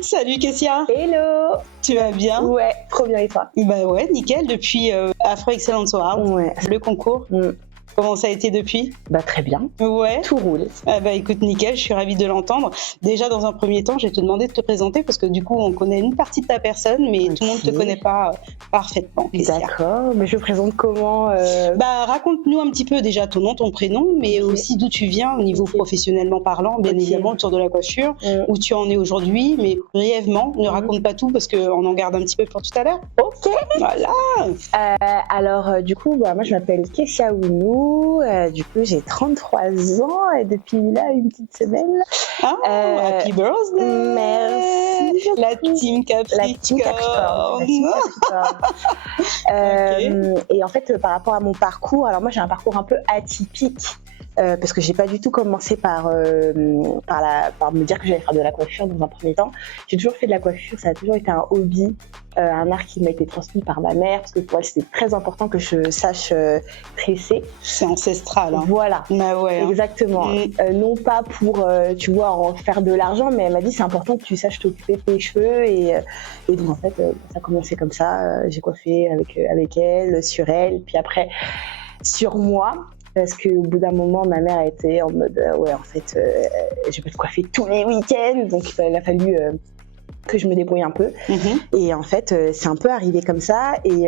Salut Kessia, Hello! tu vas bien? Ouais, trop bien et toi? Bah ouais, nickel, depuis Afro Excellence Award, Ouais. le concours. Comment ça a été depuis? Bah très bien, Ouais. tout roule. Ah bah écoute, nickel, je suis ravie de l'entendre. Déjà, dans un premier temps, je vais te demander de te présenter parce que du coup, on connaît une partie de ta personne, mais tout le monde ne te connaît pas parfaitement, Kessia. D'accord, mais je me présente comment Bah raconte-nous un petit peu déjà ton nom, ton prénom, mais Ok. aussi d'où tu viens au niveau Ok. professionnellement parlant, bien Ok. évidemment, autour de la coiffure, Mm. où tu en es aujourd'hui, mais brièvement, ne raconte pas tout parce qu'on en garde un petit peu pour tout à l'heure. Ok! Voilà. Alors, du coup, moi je m'appelle Kessia Ounou, du coup j'ai 33 ans et depuis là une petite semaine. Ah, happy birthday! Merci. La team Capricorne. La team Capricorne. La team Capricorne. Et en fait, par rapport à mon parcours, alors moi j'ai un parcours un peu atypique. Parce que j'ai pas du tout commencé par me dire que j'allais faire de la coiffure dans un premier temps. J'ai toujours fait de la coiffure, ça a toujours été un hobby, un art qui m'a été transmis par ma mère, parce que pour elle c'était très important que je sache tresser. C'est ancestral. Hein. Voilà. Bah ouais. Exactement. Non pas pour, tu vois, en faire de l'argent, mais elle m'a dit c'est important que tu saches t'occuper de tes cheveux. Et donc en fait, ça a commencé comme ça. J'ai coiffé avec elle, sur elle, puis après sur moi. Parce qu'au bout d'un moment, ma mère était en mode ouais, en fait, je vais te coiffer tous les week-ends. Donc il a fallu que je me débrouille un peu. Et en fait, c'est un peu arrivé comme ça. Et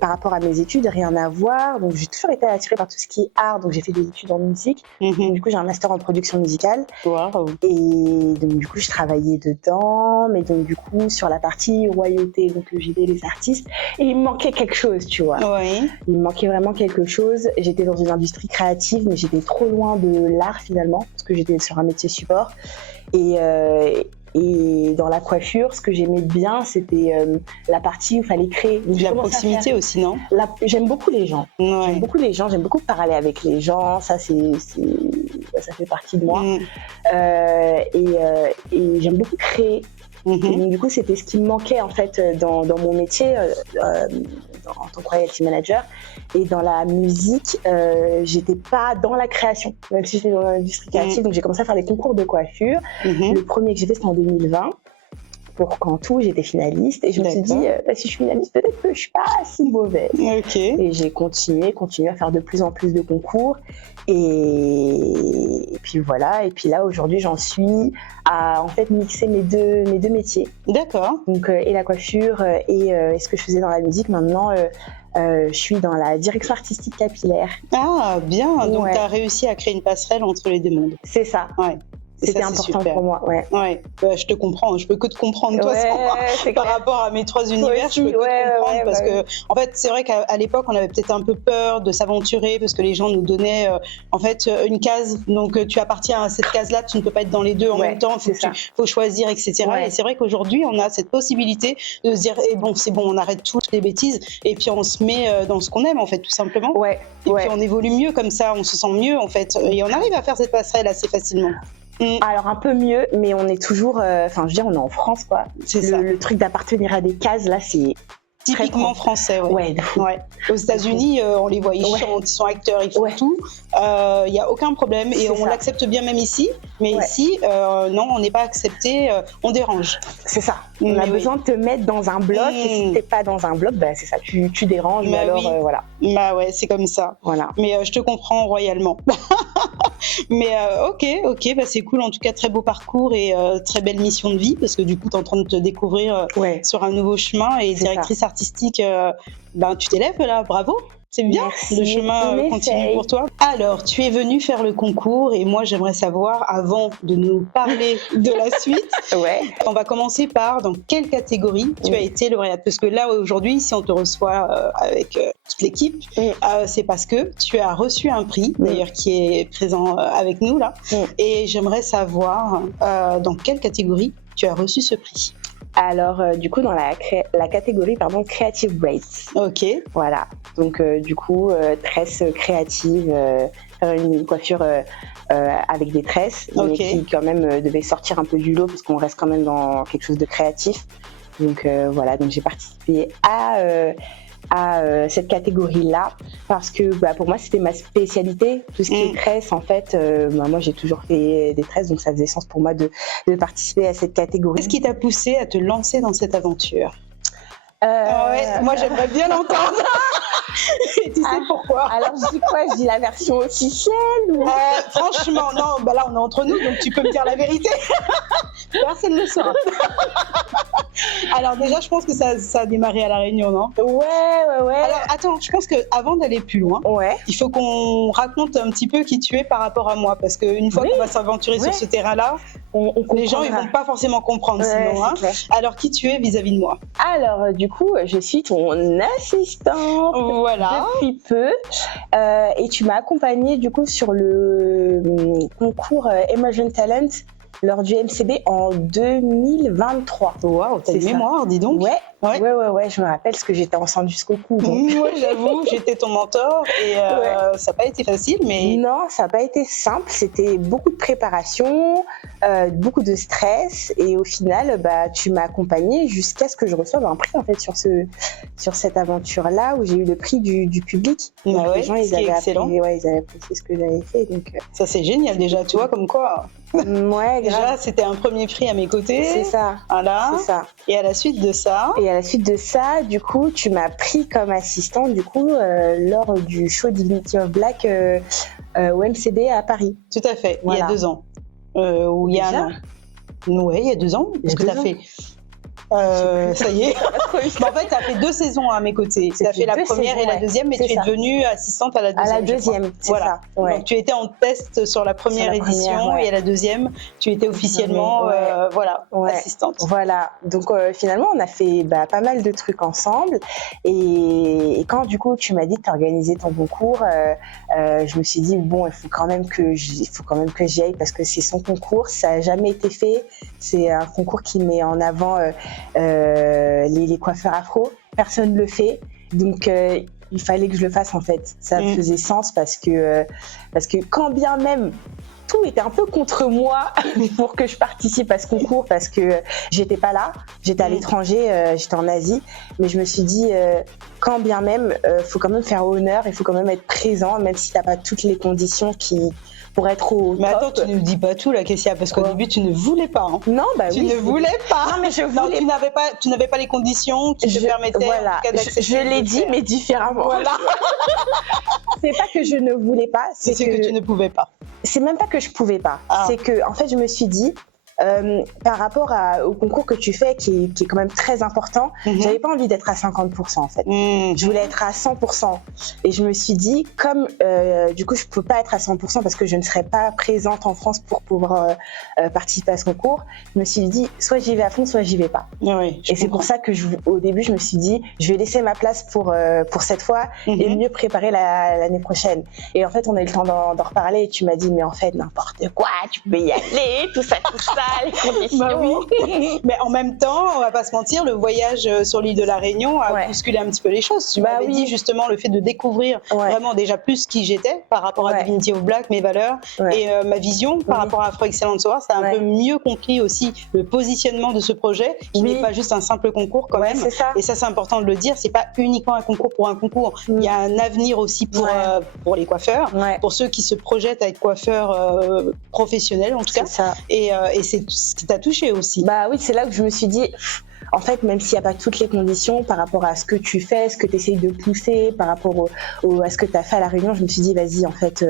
par rapport à mes études, rien à voir. Donc j'ai toujours été attirée par tout ce qui est art. Donc j'ai fait des études en musique. Donc, du coup, j'ai un master en production musicale. Wow. Et donc du coup, je travaillais dedans. Mais donc du coup, sur la partie royauté, donc j'aidais les artistes. Et il me manquait quelque chose, tu vois. Oui. Il me manquait vraiment quelque chose. J'étais dans une industrie créative, mais j'étais trop loin de l'art finalement, parce que j'étais sur un métier support. Et dans la coiffure, ce que j'aimais bien, c'était la partie où il fallait créer. Donc, de la proximité aussi, non? J'aime beaucoup les gens. Ouais. J'aime beaucoup les gens, j'aime beaucoup parler avec les gens. Ça, ça fait partie de moi. Et j'aime beaucoup créer. Et donc, du coup, c'était ce qui me manquait en fait dans mon métier en tant que royalty manager. Et dans la musique, j'étais pas dans la création, même si j'étais dans l'industrie créative. Donc j'ai commencé à faire des concours de coiffure. Le premier que j'ai fait, c'était en 2020. Pour Cantou, j'étais finaliste. Et je me suis dit, si je suis finaliste, peut-être que je suis pas si mauvaise. Okay. Et j'ai continué à faire de plus en plus de concours. Et puis voilà. Et puis là, aujourd'hui, j'en suis à en fait mixer mes deux métiers. D'accord. Donc et la coiffure et ce que je faisais dans la musique. Maintenant, je suis dans la direction artistique capillaire. Ah, bien. Donc, ouais. tu as réussi à créer une passerelle entre les deux mondes. C'est ça. Ouais. C'était important super. pour moi, ouais. Ouais, je te comprends. Je peux que te comprendre, toi, par rapport à mes trois univers. Aussi, je peux que te comprendre parce que, en fait, c'est vrai qu'à l'époque, on avait peut-être un peu peur de s'aventurer parce que les gens nous donnaient, en fait, une case. Donc, tu appartiens à cette case-là, tu ne peux pas être dans les deux en même temps. Faut choisir, etc. Et c'est vrai qu'aujourd'hui, on a cette possibilité de se dire, bon, c'est bon, on arrête toutes les bêtises et puis on se met dans ce qu'on aime, en fait, tout simplement. Ouais. Et puis on évolue mieux comme ça, on se sent mieux, en fait, et on arrive à faire cette passerelle assez facilement. Alors un peu mieux, mais on est toujours, enfin je veux dire, on est en France quoi. C'est ça. Le truc d'appartenir à des cases là, c'est typiquement français, ouais. Aux États-Unis, on les voit, ils chantent, ils sont acteurs, ils font tout. Il y a aucun problème et on l'accepte bien même ici. Mais ici, non, on n'est pas accepté, on dérange. C'est ça. On a besoin de te mettre dans un bloc et si t'es pas dans un bloc, bah c'est ça, tu déranges. Mais alors voilà. Bah ouais, c'est comme ça. Voilà. Mais je te comprends royalement. Mais ok, bah c'est cool. En tout cas, très beau parcours et très belle mission de vie parce que du coup, tu es en train de te découvrir sur un nouveau chemin et directrice artistique. Tu t'élèves là, bravo. C'est bien, le chemin continue pour toi. Alors, tu es venue faire le concours et moi, j'aimerais savoir, avant de nous parler de la suite, on va commencer par dans quelle catégorie tu as été lauréate? Parce que là, aujourd'hui, si on te reçoit avec toute l'équipe, c'est parce que tu as reçu un prix, d'ailleurs, qui est présent avec nous là. Et j'aimerais savoir dans quelle catégorie tu as reçu ce prix. Alors, du coup, dans la catégorie Creative Braids. Ok. Voilà. Donc, du coup, tresse créative, faire une coiffure avec des tresses, mais qui quand même devait sortir un peu du lot parce qu'on reste quand même dans quelque chose de créatif. Donc, voilà. Donc, j'ai participé à cette catégorie-là parce que pour moi c'était ma spécialité, tout ce qui est tresse en fait. Moi j'ai toujours fait des tresses, donc ça faisait sens pour moi de participer à cette catégorie. Qu'est-ce qui t'a poussé à te lancer dans cette aventure? Moi j'aimerais bien l'entendre. Et tu sais pourquoi? Alors je dis quoi? Je dis la version officielle ou... Franchement, non, là on est entre nous, donc tu peux me dire la vérité. Personne ne le saura. Alors déjà, je pense que ça a démarré à La Réunion, non? Ouais. Alors attends, je pense qu'avant d'aller plus loin, il faut qu'on raconte un petit peu qui tu es par rapport à moi, parce qu'une fois qu'on va s'aventurer sur ce terrain-là, les gens ils vont pas forcément comprendre sinon. Hein. Alors qui tu es vis-à-vis de moi? Alors du coup, je suis ton assistante depuis peu, et tu m'as accompagnée du coup sur le concours Emerging Talent lors du MCB en 2023. Waouh, t'as une mémoire, dis donc. Ouais, je me rappelle parce que j'étais enceinte jusqu'au cou. Ouais, j'avoue, j'étais ton mentor et ça n'a pas été facile, mais... Non, ça n'a pas été simple, c'était beaucoup de préparation, beaucoup de stress et au final, tu m'as accompagnée jusqu'à ce que je reçoive un prix en fait sur cette aventure-là où j'ai eu le prix du public. Donc, les gens, ils avaient apprécié ce que j'avais fait. Donc, ça c'est génial déjà, tu vois, comme quoi... Ouais, déjà, c'était un premier prix à mes côtés. C'est ça. Voilà. C'est ça. Et à la suite de ça, du coup, tu m'as pris comme assistante du coup lors du show Divinity of Black au MCB à Paris. Tout à fait. Voilà. Il y a 2 ans. Ou il y a un an. Ouais, il y a 2 ans. Parce que tu as fait. Ça y est. En fait, tu as fait 2 saisons à mes côtés. Tu as fait la première et la deuxième, mais tu es devenue assistante à la deuxième. À la deuxième, c'est ça. Ouais. Donc, tu étais en test sur la première édition et à la deuxième, tu étais officiellement assistante. Voilà. Donc, finalement, on a fait pas mal de trucs ensemble. Et quand, du coup, tu m'as dit que tu organisais ton concours, je me suis dit, bon, il faut quand même que j'y aille parce que c'est son concours. Ça n'a jamais été fait. C'est un concours qui met en avant les coiffeurs afro, personne ne le fait, donc il fallait que je le fasse en fait. Ça faisait sens parce que quand bien même tout était un peu contre moi pour que je participe à ce concours parce que j'étais pas là, j'étais à l'étranger, j'étais en Asie, mais je me suis dit quand bien même faut quand même faire honneur, il faut quand même être présent même si t'as pas toutes les conditions pour être au top. Mais attends, tu ne me dis pas tout là, Kessia, parce qu'au début tu ne voulais pas. Hein. Non, tu ne voulais pas. Non, mais je voulais. Tu n'avais pas les conditions qui te permettaient. Voilà, je l'ai dit, mais différemment. Voilà. C'est pas que je ne voulais pas, c'est que tu ne pouvais pas. C'est même pas que je pouvais pas. C'est que en fait, je me suis dit. Par rapport au concours que tu fais, qui est quand même très important, j'avais pas envie d'être à 50% en fait. Je voulais être à 100%. Et je me suis dit, comme du coup je peux pas être à 100% parce que je ne serai pas présente en France pour pouvoir participer à ce concours, je me suis dit, soit j'y vais à fond, soit j'y vais pas. Oui, et c'est pour ça que au début je me suis dit, je vais laisser ma place pour cette fois et mieux préparer l'année prochaine. Et en fait on a eu le temps d'en reparler et tu m'as dit, mais en fait n'importe quoi, tu peux y aller, tout ça. Les conditions. Oui. Mais en même temps, on va pas se mentir, le voyage sur l'île de la Réunion a bousculé un petit peu les choses. Tu m'avais dit justement le fait de découvrir vraiment déjà plus qui j'étais par rapport à Divinity of Black, mes valeurs et ma vision par rapport à Afro Excellence Awards. Ça a un peu mieux compris aussi le positionnement de ce projet qui n'est pas juste un simple concours quand même. Ça. Et ça c'est important de le dire, c'est pas uniquement un concours pour un concours. Il y a un avenir aussi pour les coiffeurs, pour ceux qui se projettent à être coiffeurs professionnels en tout cas. Ça. Et c'est ce qui t'a touché aussi. Bah oui, c'est là que je me suis dit, en fait, même s'il n'y a pas toutes les conditions par rapport à ce que tu fais, ce que tu essayes de pousser, par rapport à ce que tu as fait à La Réunion, je me suis dit, vas-y, en fait,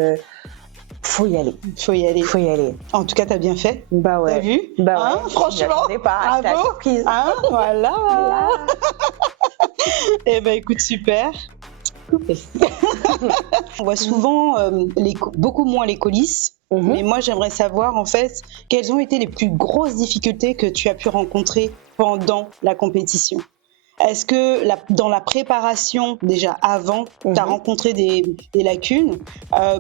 faut y aller. Faut y aller. En tout cas, t'as bien fait. Bah ouais. T'as vu? Bah ouais. Franchement. Bravo. Surprise. Voilà. Eh ben, écoute, super. On voit souvent beaucoup moins les coulisses. Mais moi, j'aimerais savoir, en fait, quelles ont été les plus grosses difficultés que tu as pu rencontrer pendant la compétition? Est-ce que dans la préparation, déjà avant, tu as rencontré des lacunes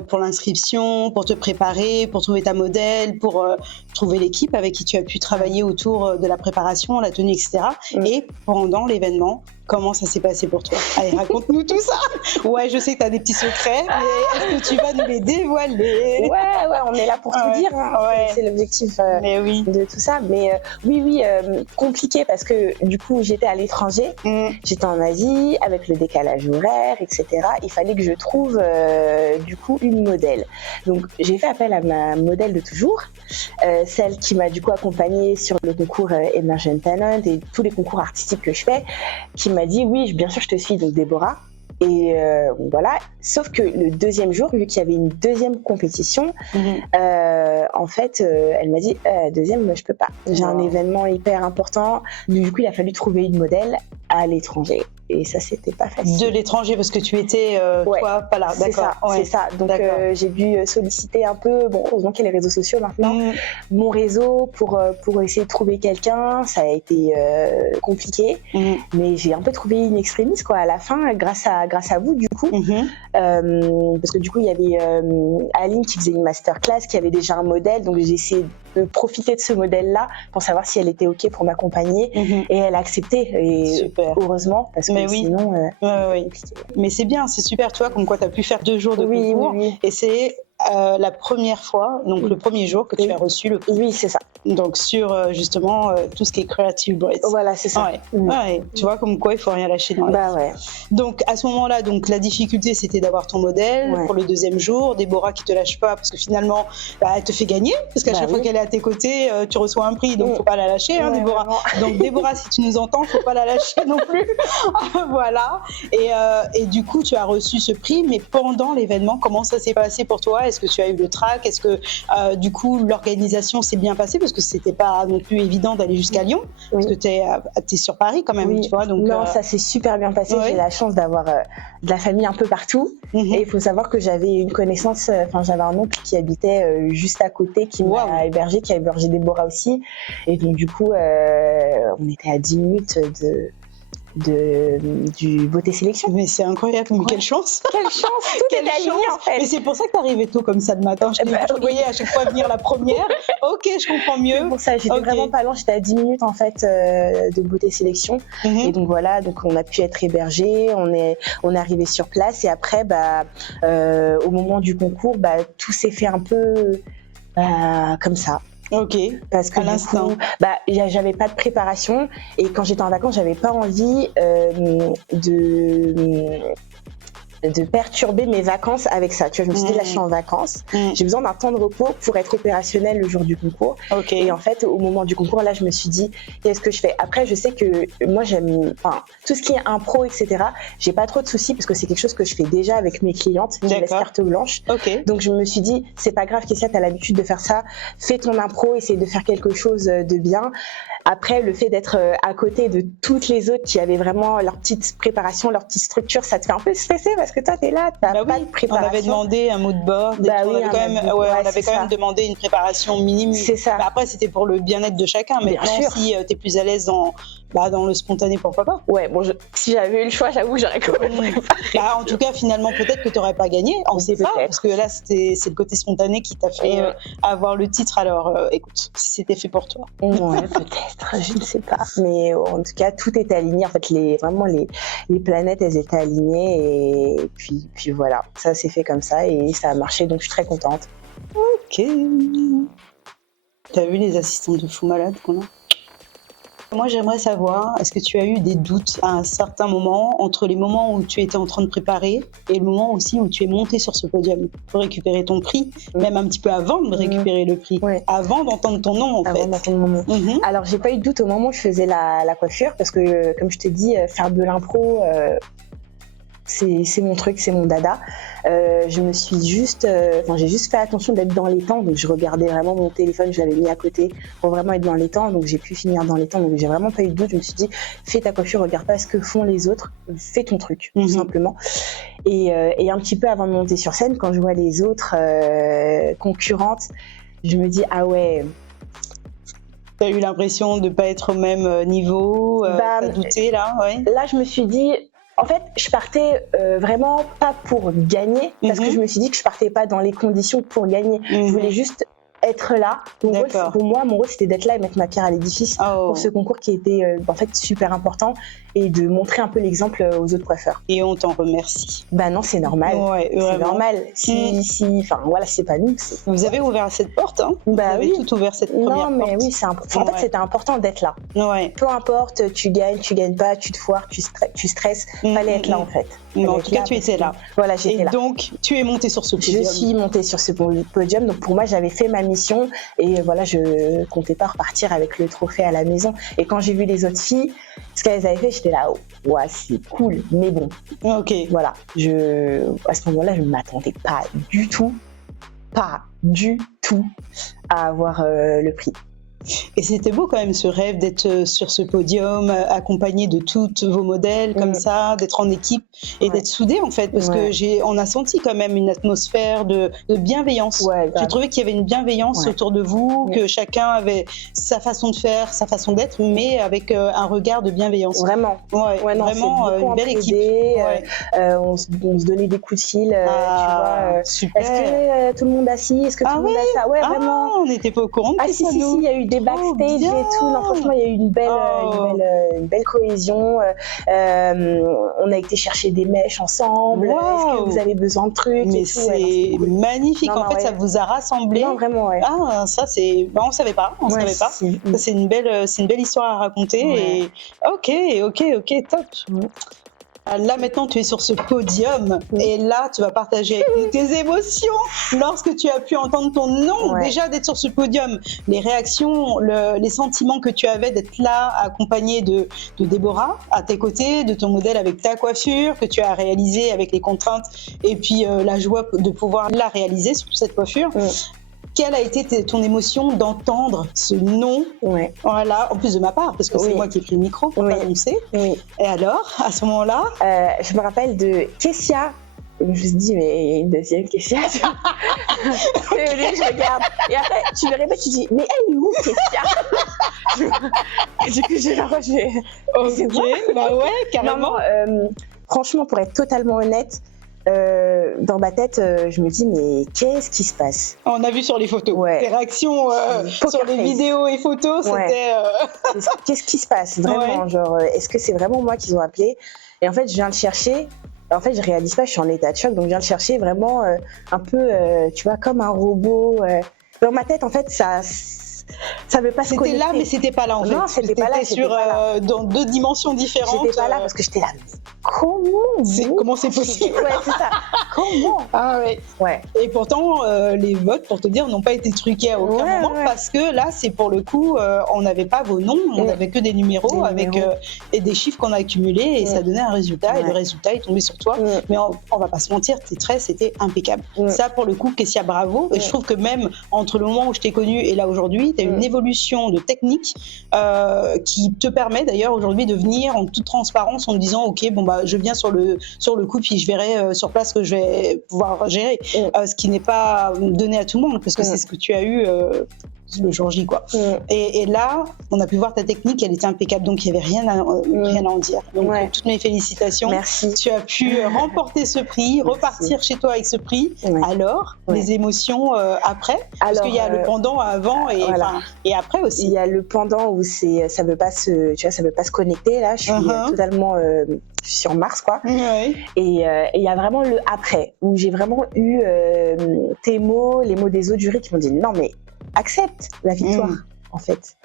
pour l'inscription, pour te préparer, pour trouver ta modèle, pour trouvé l'équipe avec qui tu as pu travailler autour de la préparation, la tenue, etc. Et pendant l'événement, comment ça s'est passé pour toi? Allez, raconte-nous tout ça. Ouais, je sais que tu as des petits secrets, mais est-ce que tu vas nous les dévoiler? Ouais, on est là pour tout dire. Hein. C'est l'objectif de tout ça. Mais oui, compliqué parce que du coup, j'étais à l'étranger. J'étais en Asie avec le décalage horaire, etc. Il fallait que je trouve du coup une modèle. Donc, j'ai fait appel à ma modèle de toujours, celle qui m'a du coup accompagnée sur le concours Emergent Talent et tous les concours artistiques que je fais, qui m'a dit oui, bien sûr je te suis, donc Déborah. Et voilà, sauf que le deuxième jour, vu qu'il y avait une deuxième compétition, en fait, elle m'a dit deuxième, je peux pas. J'ai un événement hyper important. Du coup, il a fallu trouver une modèle à l'étranger. Et ça, c'était pas facile. De l'étranger, parce que tu étais, toi, pas là. D'accord. C'est ça. Donc, j'ai dû solliciter un peu, bon, heureusement qu'il y a les réseaux sociaux maintenant, mon réseau pour essayer de trouver quelqu'un. Ça a été compliqué, mais j'ai un peu trouvé une extrémiste, quoi, à la fin, grâce à vous, du coup. Parce que du coup, il y avait Aline qui faisait une masterclass, qui avait déjà un modèle, donc j'ai essayé de profiter de ce modèle-là pour savoir si elle était OK pour m'accompagner. Et elle a accepté. Et super. Heureusement, parce que sinon... Mais c'est bien, c'est super, tu vois, comme quoi tu as pu faire 2 jours de concours. Et c'est la première fois, donc le premier jour que tu as reçu le prix. Oui, c'est ça. Donc sur justement tout ce qui est Creative Breath. Voilà, c'est ça. Tu vois, comme quoi il faut rien lâcher dans la vie. Donc à ce moment-là, donc la difficulté c'était d'avoir ton modèle pour le deuxième jour. Déborah qui te lâche pas parce que finalement elle te fait gagner, parce qu'à chaque fois qu'elle est à tes côtés, tu reçois un prix, donc faut pas la lâcher, hein, Déborah. Donc Déborah, si tu nous entends, faut pas la lâcher non plus. Voilà. Et du coup, tu as reçu ce prix, mais pendant l'événement, comment ça s'est passé pour toi? Est-ce que tu as eu le trac? Est-ce que du coup l'organisation s'est bien passée, parce que c'était pas non plus évident d'aller jusqu'à Lyon, parce que t'es sur Paris quand même, tu vois. Donc non, ça s'est super bien passé. J'ai la chance d'avoir de la famille un peu partout. Et il faut savoir que j'avais une connaissance, j'avais un oncle qui habitait juste à côté, qui m'a hébergé, qui a hébergé Déborah aussi. Et donc du coup, on était à 10 minutes du Beauté Sélection. Mais c'est incroyable, mais quelle chance! Quelle chance! Tout est aligné en fait. Mais c'est pour ça que t'arrivais tôt comme ça le matin. Je te voyais à chaque fois venir la première. Ok, je comprends mieux. C'est pour ça, j'étais vraiment pas loin. J'étais à 10 minutes en fait de Beauté Sélection. Et donc voilà, donc on a pu être hébergés. On est arrivé sur place et après, au moment du concours, tout s'est fait un peu comme ça. Ok. Parce que du coup, j'avais pas de préparation et quand j'étais en vacances, j'avais pas envie de perturber mes vacances avec ça. Tu vois, je me suis dit, là, je suis en vacances. J'ai besoin d'un temps de repos pour être opérationnelle le jour du concours. Et en fait, au moment du concours, là, je me suis dit, qu'est-ce que je fais? Après, je sais que moi, j'aime, tout ce qui est impro, etc., j'ai pas trop de soucis parce que c'est quelque chose que je fais déjà avec mes clientes. Je laisse carte blanche. Donc, je me suis dit, c'est pas grave, Kessia, t'as l'habitude de faire ça. Fais ton impro, essaye de faire quelque chose de bien. Après, le fait d'être à côté de toutes les autres qui avaient vraiment leur petite préparation, leur petite structure, ça te fait un peu stresser parce que toi, t'es là, t'as pas de préparation. On avait demandé un mood board, on avait quand même demandé une préparation minime. C'est ça. Après, c'était pour le bien-être de chacun. Mais si t'es plus à l'aise dans le spontané, pourquoi pas? Ouais, bon, si j'avais eu le choix, j'avoue, j'aurais quand même préparé. En tout cas, finalement, peut-être que t'aurais pas gagné, on sait pas, parce que là, c'est le côté spontané qui t'a fait avoir le titre. Alors, écoute, si c'était fait pour toi. Ouais, peut-être, je ne sais pas. Mais en tout cas, tout était aligné. En fait, les planètes, elles étaient alignées. Et puis voilà, ça s'est fait comme ça et ça a marché. Donc, je suis très contente. Ok. T'as vu les assistantes de fou malades qu'on a? Moi, j'aimerais savoir, est-ce que tu as eu des doutes à un certain moment entre les moments où tu étais en train de préparer et le moment aussi où tu es montée sur ce podium pour récupérer ton prix, même un petit peu avant de récupérer le prix, avant d'entendre ton nom en fait. Avant d'entendre mon nom. Alors, j'ai pas eu de doute au moment où je faisais la coiffure parce que, comme je te dis, faire de l'impro... c'est mon truc, c'est mon dada. Je me suis juste, j'ai juste fait attention d'être dans les temps, donc je regardais vraiment mon téléphone, je l'avais mis à côté pour vraiment être dans les temps, donc j'ai pu finir dans les temps, donc j'ai vraiment pas eu de doute. Je me suis dit, fais ta coiffure, regarde pas ce que font les autres, fais ton truc, tout simplement. Et un petit peu avant de monter sur scène, quand je vois les autres concurrentes, je me dis, ah ouais. T'as eu l'impression de pas être au même niveau, t'as douté là, Là, je me suis dit. En fait, je partais vraiment pas pour gagner, parce que je me suis dit que je partais pas dans les conditions pour gagner. Je voulais juste être là. Pour moi, mon rôle, c'était d'être là et mettre ma pierre à l'édifice pour ce concours qui était en fait super important et de montrer un peu l'exemple aux autres coiffeurs. Et on t'en remercie. Bah non, c'est normal. Ouais, c'est normal. Enfin voilà, c'est pas nous. Vous avez ouvert cette porte, hein. Vous avez tout ouvert cette première porte. Non, mais oui, en fait, c'était important d'être là. Ouais. Peu importe, tu gagnes pas, tu te foires, tu stresses. Fallait être là en fait. Mais en tout cas, tu étais là. Voilà, j'étais là. Et donc, tu es montée sur ce podium. Je suis montée sur ce podium. Donc pour moi, j'avais fait ma mission et voilà, je comptais pas repartir avec le trophée à la maison. Et quand j'ai vu les autres filles, ce qu'elles avaient fait, j'étais là, ouais, c'est cool, mais bon. Ok. Voilà, à ce moment-là, je ne m'attendais pas du tout à avoir le prix. Et c'était beau quand même ce rêve d'être sur ce podium, accompagné de toutes vos modèles comme ça, d'être en équipe et d'être soudés en fait, parce que on a senti quand même une atmosphère de bienveillance. J'ai trouvé qu'il y avait une bienveillance autour de vous, que chacun avait sa façon de faire, sa façon d'être, mais avec un regard de bienveillance. Vraiment. Vraiment une belle équipe. On se donnait des coups de fil. Tu vois, super. Est-ce que tout le monde assis? Est-ce que tout le monde a ça? Ouais, vraiment. On n'était pas au courant. Si, il y a eu des backstage et tout. Non, franchement, il y a eu une belle cohésion. On a été chercher des mèches ensemble. Est-ce que vous avez besoin de trucs? Mais c'est magnifique. En fait, ça vous a rassemblés. Non, vraiment, ça, c'est. On ne savait pas. C'est une belle histoire à raconter. Et ok, top. Là maintenant tu es sur ce podium et là tu vas partager avec nous tes émotions lorsque tu as pu entendre ton nom, déjà d'être sur ce podium, les réactions, les sentiments que tu avais d'être là accompagné de Déborah à tes côtés, de ton modèle avec ta coiffure que tu as réalisée avec les contraintes et puis la joie de pouvoir la réaliser sur cette coiffure. Quelle a été ton émotion d'entendre ce nom, voilà, en plus de ma part, parce que c'est moi qui ai pris le micro pour t'annoncer. Et alors, à ce moment-là je me rappelle de Kessia. Je me suis dit, mais une deuxième Kessia. Je regarde. Et après, tu le répètes, tu dis, mais elle est où, Kessia? Du coup, Ok, bah ouais, carrément. Non, franchement, pour être totalement honnête, dans ma tête, je me dis mais qu'est-ce qui se passe? On a vu sur les photos, tes réactions sur les vidéos et photos, c'était. Qu'est-ce qui se passe vraiment? Genre, est-ce que c'est vraiment moi qu'ils ont appelé? Et en fait, je viens le chercher. En fait, je réalise pas, je suis en état de choc, donc je viens le chercher vraiment un peu, tu vois, comme un robot. Dans ma tête, en fait, ça veut pas se connecter. C'était là, mais c'était pas là en fait. Non, c'était pas là. Dans deux dimensions différentes. J'étais pas là parce que j'étais là. Comment c'est possible? Ouais, c'est ça. Comment? Ah ouais. Et pourtant, les votes, pour te dire, n'ont pas été truqués à aucun moment parce que là, c'est pour le coup, on n'avait pas vos noms, on n'avait que des numéros et des chiffres qu'on a accumulés et ça donnait un résultat et le résultat est tombé sur toi. Mais on va pas se mentir, tes traits, c'était impeccable. Ça, pour le coup, Kessia, bravo. Et je trouve que même entre le moment où je t'ai connue et là aujourd'hui, tu as une évolution de technique qui te permet d'ailleurs aujourd'hui de venir en toute transparence en me disant ok, bon bah je viens sur le coup puis je verrai sur place que je vais pouvoir gérer, ce qui n'est pas donné à tout le monde parce que c'est ce que tu as eu le jour J quoi. Et là on a pu voir ta technique, elle était impeccable, donc il n'y avait rien à en dire, donc toutes mes félicitations. Merci. Tu as pu remporter ce prix, repartir chez toi avec ce prix. Alors les émotions après, parce qu'il y a le pendant avant et après aussi. Il y a le pendant où ça veut pas se connecter là, je suis totalement je suis en Mars quoi. Et il y a vraiment le après où j'ai vraiment eu tes mots, les mots des autres jurys qui m'ont dit non mais accepte la victoire en fait.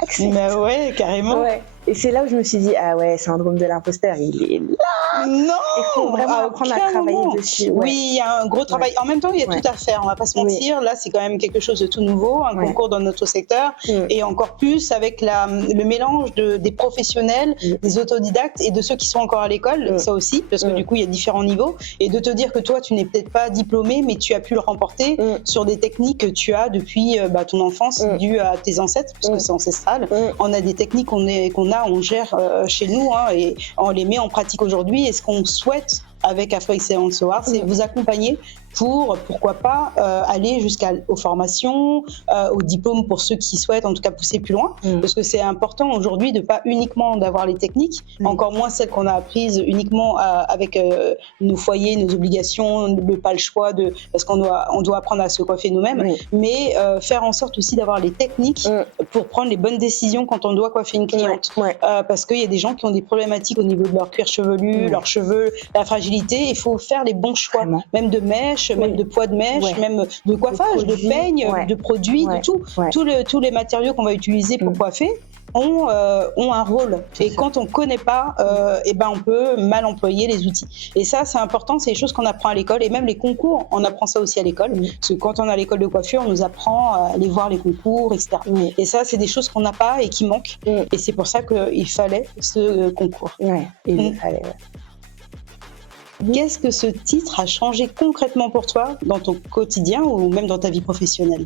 Accepte. Bah ouais, carrément. Et c'est là où je me suis dit ah ouais, syndrome de l'imposteur, il est là. Non. Il faut vraiment apprendre à travailler dessus. Oui, il y a un gros travail. En même temps, il y a tout à faire. On va pas se mentir. Là, c'est quand même quelque chose de tout nouveau, un concours dans notre secteur, et encore plus avec le mélange des professionnels, des autodidactes et de ceux qui sont encore à l'école. Ça aussi, parce que du coup, il y a différents niveaux. Et de te dire que toi, tu n'es peut-être pas diplômé, mais tu as pu le remporter sur des techniques que tu as depuis ton enfance, dues à tes ancêtres, parce que c'est ancestral. On a des techniques qu'on gère chez nous et on les met en pratique aujourd'hui. Et ce qu'on souhaite avec Afro Excellence Award, c'est vous accompagner pour, pourquoi pas, aller jusqu'aux formations, aux diplômes pour ceux qui souhaitent en tout cas pousser plus loin, parce que c'est important aujourd'hui de pas uniquement d'avoir les techniques, encore moins celles qu'on a apprises uniquement avec nos foyers, nos obligations, pas le choix parce qu'on doit apprendre à se coiffer nous-mêmes, mais faire en sorte aussi d'avoir les techniques pour prendre les bonnes décisions quand on doit coiffer une cliente, parce qu'il y a des gens qui ont des problématiques au niveau de leur cuir chevelu, leurs cheveux, la fragilité, il faut faire les bons choix, même de mèches, même de poids de mèche, même de coiffage, de peigne, de produits, de tout. Tous les matériaux qu'on va utiliser pour coiffer ont un rôle. Et quand on ne connaît pas, on peut mal employer les outils. Et ça, c'est important, c'est des choses qu'on apprend à l'école. Et même les concours, on apprend ça aussi à l'école. Parce que quand on est à l'école de coiffure, on nous apprend à aller voir les concours, etc. Et ça, c'est des choses qu'on n'a pas et qui manquent. Et c'est pour ça qu'il fallait ce concours. Il fallait, Qu'est-ce que ce titre a changé concrètement pour toi dans ton quotidien ou même dans ta vie professionnelle?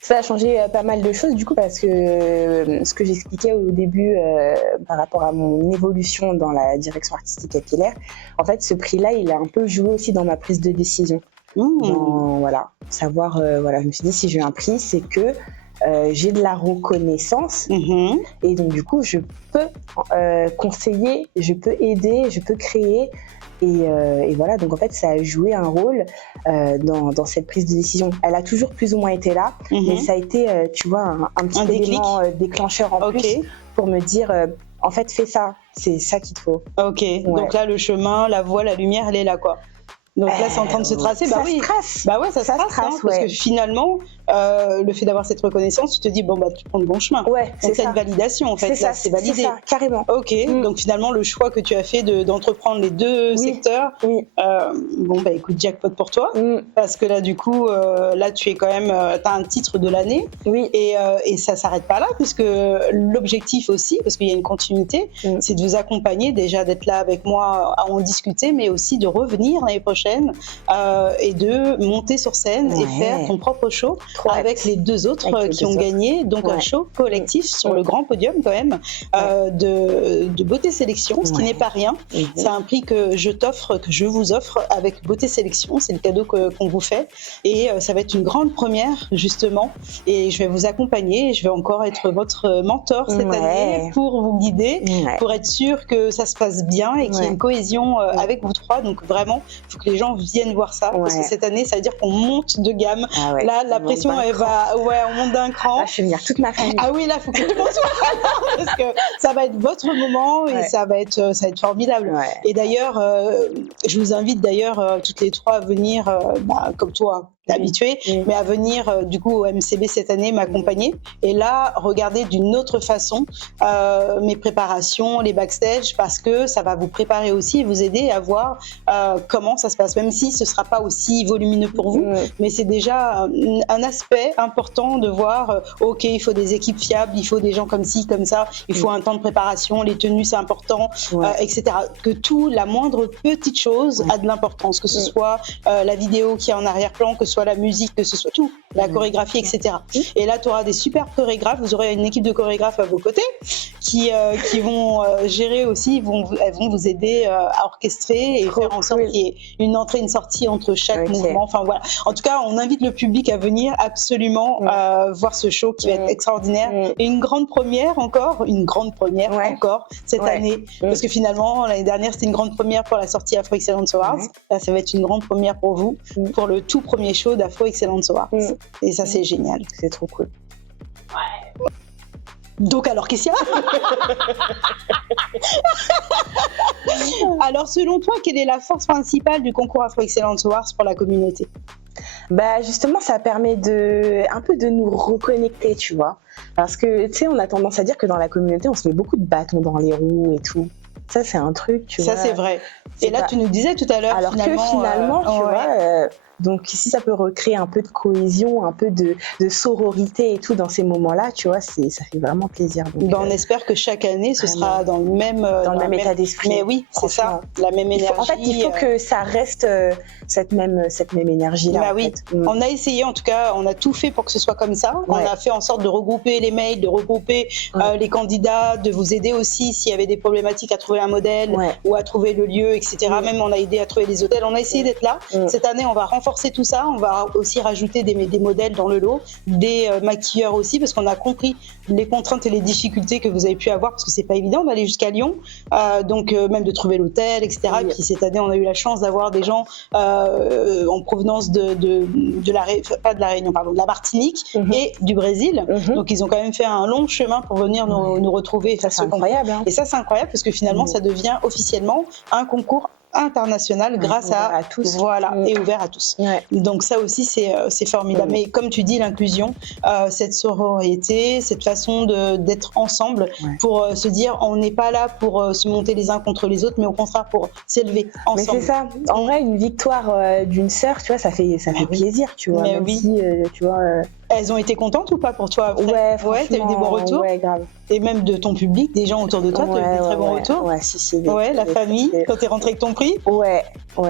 Ça a changé pas mal de choses du coup, parce que ce que j'expliquais au début par rapport à mon évolution dans la direction artistique capillaire, en fait ce prix-là il a un peu joué aussi dans ma prise de décision. Savoir, je me suis dit, si j'ai un prix, c'est que j'ai de la reconnaissance et donc du coup je peux conseiller, je peux aider, je peux créer et voilà, donc en fait ça a joué un rôle dans cette prise de décision. Elle a toujours plus ou moins été là, mais ça a été tu vois un petit élément déclencheur en plus pour me dire en fait fais ça, c'est ça qu'il te faut. Donc là le chemin, la voie, la lumière, elle est là quoi. Donc là, c'est en train de se tracer. Ça se trace. Ça se trace, parce que finalement, le fait d'avoir cette reconnaissance, tu te dis, tu prends le bon chemin. Donc c'est une validation, en fait. C'est validé. C'est ça, carrément. Donc finalement, le choix que tu as fait d'entreprendre les deux secteurs, écoute, jackpot pour toi. Parce que là, du coup, là, tu es quand même, tu as un titre de l'année. Et ça ne s'arrête pas là, puisque l'objectif aussi, parce qu'il y a une continuité, c'est de vous accompagner, déjà d'être là avec moi à en discuter, mais aussi de revenir l'année prochaine et de monter sur scène et faire ton propre show avec les deux autres qui ont gagné, donc un show collectif sur le grand podium quand même de Beauté Sélection, ce qui n'est pas rien. C'est un prix que je vous offre avec Beauté Sélection, c'est le cadeau qu'on vous fait et ça va être une grande première justement et je vais vous accompagner, je vais encore être votre mentor cette année pour vous guider, pour être sûr que ça se passe bien et qu'il y ait une cohésion avec vous trois, donc vraiment il faut que les gens viennent voir ça parce que cette année ça veut dire qu'on monte de gamme. Là la pression elle va on monte d'un cran. Là je fais venir toute ma famille. Là il faut que tout le monde soit parce que ça va être votre moment et ça va être formidable. Et d'ailleurs je vous invite d'ailleurs toutes les trois à venir comme toi habitué, mais à venir du coup au MCB cette année m'accompagner et là regarder d'une autre façon mes préparations, les backstage, parce que ça va vous préparer aussi et vous aider à voir comment ça se passe, même si ce sera pas aussi volumineux pour vous, mais c'est déjà un aspect important de voir il faut des équipes fiables, il faut des gens comme ci, comme ça, il faut un temps de préparation, les tenues c'est important, etc. Que la moindre petite chose a de l'importance, que ce soit la vidéo qui est en arrière-plan, que ce soit la musique, que ce soit tout, la chorégraphie, etc. Et là, tu auras des super chorégraphes, vous aurez une équipe de chorégraphes à vos côtés qui vont gérer aussi, elles vont vous aider à orchestrer et faire en sorte qu'il y ait une entrée, une sortie entre chaque mouvement. Enfin voilà. En tout cas, on invite le public à venir absolument voir ce show qui va être extraordinaire et une grande première encore cette année, parce que finalement l'année dernière c'était une grande première pour la sortie Afro Excellence Awards. Là, ça va être une grande première pour vous pour le tout premier show d'Afro Excellence Awards. Et ça, c'est génial. C'est trop cool. Donc, alors, qu'est-ce qu'il y a Alors, selon toi, quelle est la force principale du concours Afro Excellence Awards pour la communauté ? Justement, ça permet un peu de nous reconnecter, tu vois. Parce que, tu sais, on a tendance à dire que dans la communauté, on se met beaucoup de bâtons dans les roues et tout. Ça, c'est un truc, tu vois. Ça, c'est vrai. Et là, tu nous disais tout à l'heure, alors finalement, tu vois, Donc si ça peut recréer un peu de cohésion, un peu de sororité et tout dans ces moments-là, tu vois, ça fait vraiment plaisir. Donc, on espère que chaque année ce sera dans le même état d'esprit. Mais oui, c'est ça, la même énergie. En fait, il faut que ça reste cette même énergie-là. Bah oui, on a essayé, en tout cas, on a tout fait pour que ce soit comme ça. On a fait en sorte de regrouper les mails, de regrouper les candidats, de vous aider aussi s'il y avait des problématiques à trouver un modèle ou à trouver le lieu, etc. Même on a aidé à trouver les hôtels. On a essayé d'être là. Cette année, on va renforcer tout ça. On va aussi rajouter des modèles dans le lot, des maquilleurs aussi, parce qu'on a compris les contraintes et les difficultés que vous avez pu avoir, parce que c'est pas évident d'aller jusqu'à Lyon, donc même de trouver l'hôtel, etc. Et puis cette année, on a eu la chance d'avoir des gens en provenance de la Réunion, pardon, de la Martinique et du Brésil. Donc ils ont quand même fait un long chemin pour venir nous retrouver et faire ce concours. Et ça, c'est incroyable parce que finalement, ça devient officiellement un concours international grâce à tous, et ouvert à tous. Donc ça aussi c'est formidable. Mais comme tu dis, l'inclusion, cette sororité, cette façon d'être ensemble pour se dire on n'est pas là pour se monter les uns contre les autres, mais au contraire pour s'élever ensemble. Mais c'est ça. En vrai, une victoire d'une sœur, tu vois, ça fait plaisir, tu vois. Mais même si, tu vois. Elles ont été contentes ou pas pour toi après? T'as eu des bons retours? Ouais, grave. Et même de ton public, des gens autour de toi, t'as eu des très bons retours? Ouais, si. La famille, quand t'es rentrée avec ton prix? Ouais.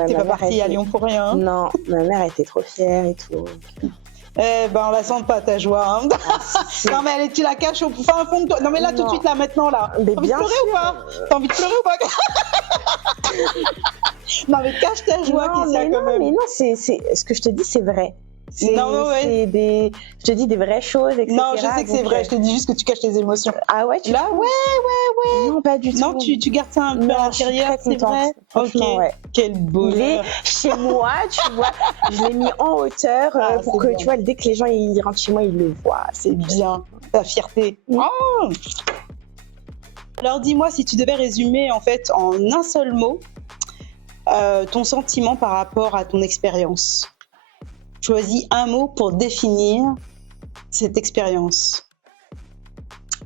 T'es pas partie à Lyon pour rien? Hein? Non, ma mère était trop fière et tout. On la sent pas ta joie. Hein. Non mais tu la caches au fin fond de toi. Non mais là tout de suite là maintenant là. Mais t'as envie de pleurer ou pas? T'as envie de pleurer ou pas? Non mais cache ta joie quand même. Mais non, c'est ce que je te dis, c'est vrai. Je te dis des vraies choses, etc. Non, je sais que c'est vrai, je te dis juste que tu caches tes émotions. Ah ouais, là, ouais. Non, pas du tout. Non, tu gardes ça un peu à l'intérieur, c'est vrai. Franchement, ouais. Quel bonheur. Il est chez moi, tu vois. Je l'ai mis en hauteur pour que, tu vois, dès que les gens ils rentrent chez moi, ils le voient. C'est bien, ta fierté. Oh. Alors dis-moi, si tu devais résumer en fait en un seul mot ton sentiment par rapport à ton expérience. Choisis un mot pour définir cette expérience.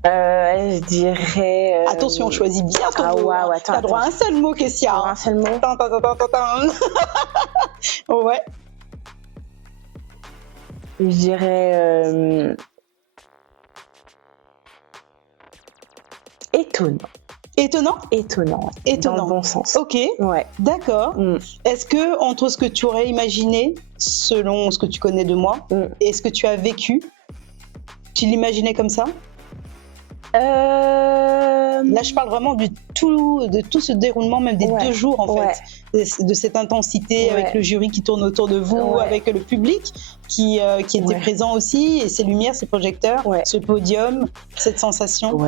Je dirais. Attention, choisis bien ton mot. T'as droit à un seul mot, Kessia. Un seul mot. Ouais. Je dirais. Étonnant. Étonnant. Dans le bon sens. Ok. Ouais. D'accord. Est-ce que entre ce que tu aurais imaginé, selon ce que tu connais de moi, et ce que tu as vécu, tu l'imaginais comme ça? Là, je parle vraiment de tout ce déroulement, même des 2 jours en fait, de cette intensité avec le jury qui tourne autour de vous, avec le public qui était présent aussi, et ces lumières, ces projecteurs, ce podium, cette sensation.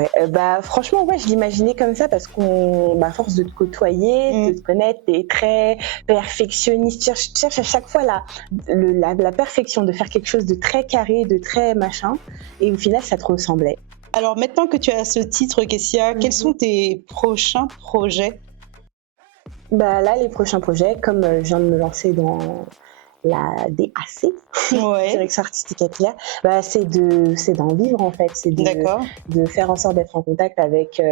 Franchement, je l'imaginais comme ça parce à force de te côtoyer, de te connaître, t'es très perfectionniste. Tu cherches à chaque fois la perfection, de faire quelque chose de très carré, de très machin, et au final, ça te ressemblait. Alors maintenant que tu as ce titre, Kessia, quels sont tes prochains projets? Là, les prochains projets, comme je viens de me lancer dans la DAC, direction artistique capillaire, c'est d'en vivre en fait, c'est de faire en sorte d'être en contact avec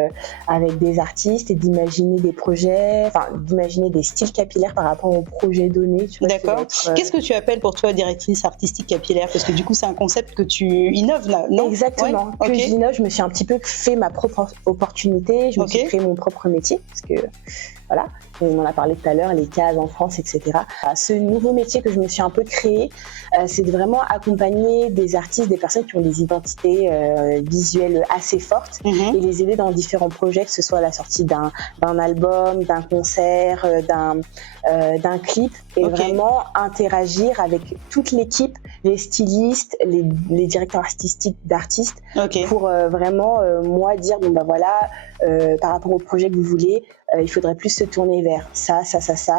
des artistes et d'imaginer des projets, d'imaginer des styles capillaires par rapport aux projets donnés. D'accord. Qu'est-ce que tu appelles pour toi directrice artistique capillaire? Parce que du coup, c'est un concept que tu innoves là, non? Exactement. Que j'innove, je me suis un petit peu fait ma propre opportunité, je me suis créé mon propre métier, parce que voilà, on en a parlé tout à l'heure, les cases en France, etc. Ce nouveau métier que je me suis un peu créé, c'est de vraiment accompagner des artistes, des personnes qui ont des identités visuelles assez fortes et les aider dans différents projets, que ce soit la sortie d'un album, d'un concert, d'un clip, et vraiment interagir avec toute l'équipe, les stylistes, les directeurs artistiques d'artistes, pour vraiment, moi, dire, par rapport au projet que vous voulez, il faudrait plus se tourner vers ça,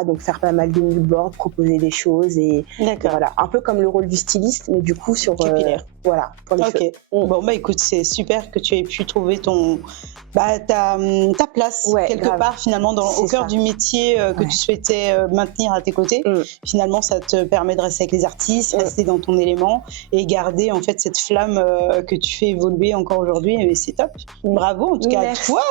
donc faire pas mal de moodboards, proposer des choses, et voilà, un peu comme le rôle du styliste, mais du coup sur capillaire. Voilà, pour les cheveux. Bon, écoute, c'est super que tu aies pu trouver ta place quelque part finalement au cœur du métier que tu souhaitais maintenir à tes côtés. Finalement, ça te permet de rester avec les artistes, rester dans ton élément et garder en fait cette flamme que tu fais évoluer encore aujourd'hui, et c'est top. Bravo en tout cas à toi.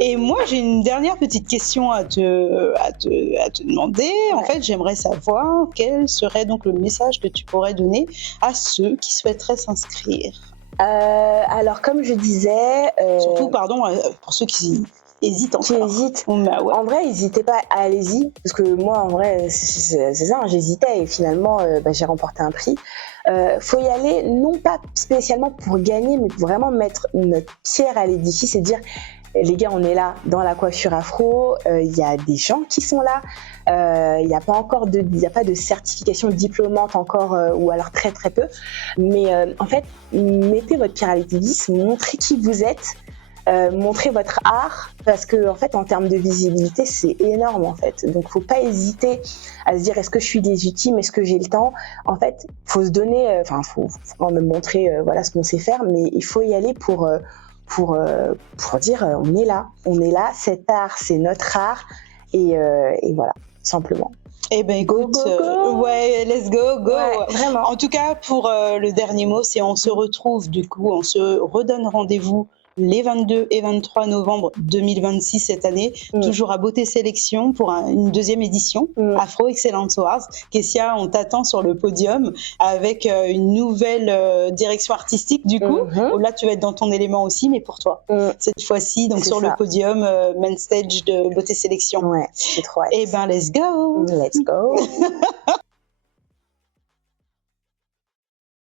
Et moi, j'ai une dernière petite petite question à te demander. En fait, j'aimerais savoir quel serait donc le message que tu pourrais donner à ceux qui souhaiteraient s'inscrire. Alors, comme je disais... Surtout, pardon, pour ceux qui hésitent encore. Qui hésitent. Bah ouais. En vrai, n'hésitez pas, allez-y. Parce que moi, en vrai, c'est ça, j'hésitais et finalement, j'ai remporté un prix. Faut y aller, non pas spécialement pour gagner, mais pour vraiment mettre notre pierre à l'édifice et dire... Les gars, on est là dans la coiffure afro, il y a des gens qui sont là, il n'y a pas de certification diplômante encore, ou alors très très peu. Mais en fait, mettez votre pierre à l'édifice, montrez qui vous êtes, montrez votre art, parce que en fait, en termes de visibilité, c'est énorme en fait. Donc, faut pas hésiter à se dire est-ce que je suis légitime, est-ce que j'ai le temps. En fait, faut se donner, faut quand même montrer voilà ce qu'on sait faire, mais il faut y aller pour dire on est là, cet art c'est notre art et voilà, simplement. Eh ben écoute, ouais, let's go. Ouais, vraiment. En tout cas, pour le dernier mot, c'est on se retrouve du coup, on se redonne rendez-vous les 22 et 23 novembre 2026 cette année, toujours à Beauté Sélection pour une deuxième édition, Afro Excellence Awards. Kessia, on t'attend sur le podium avec une nouvelle direction artistique du coup. Là, tu vas être dans ton élément aussi, mais pour toi, cette fois-ci, donc sur le podium, main stage de Beauté Sélection. Ouais, c'est trop hâte. Eh ben, let's go. Let's go.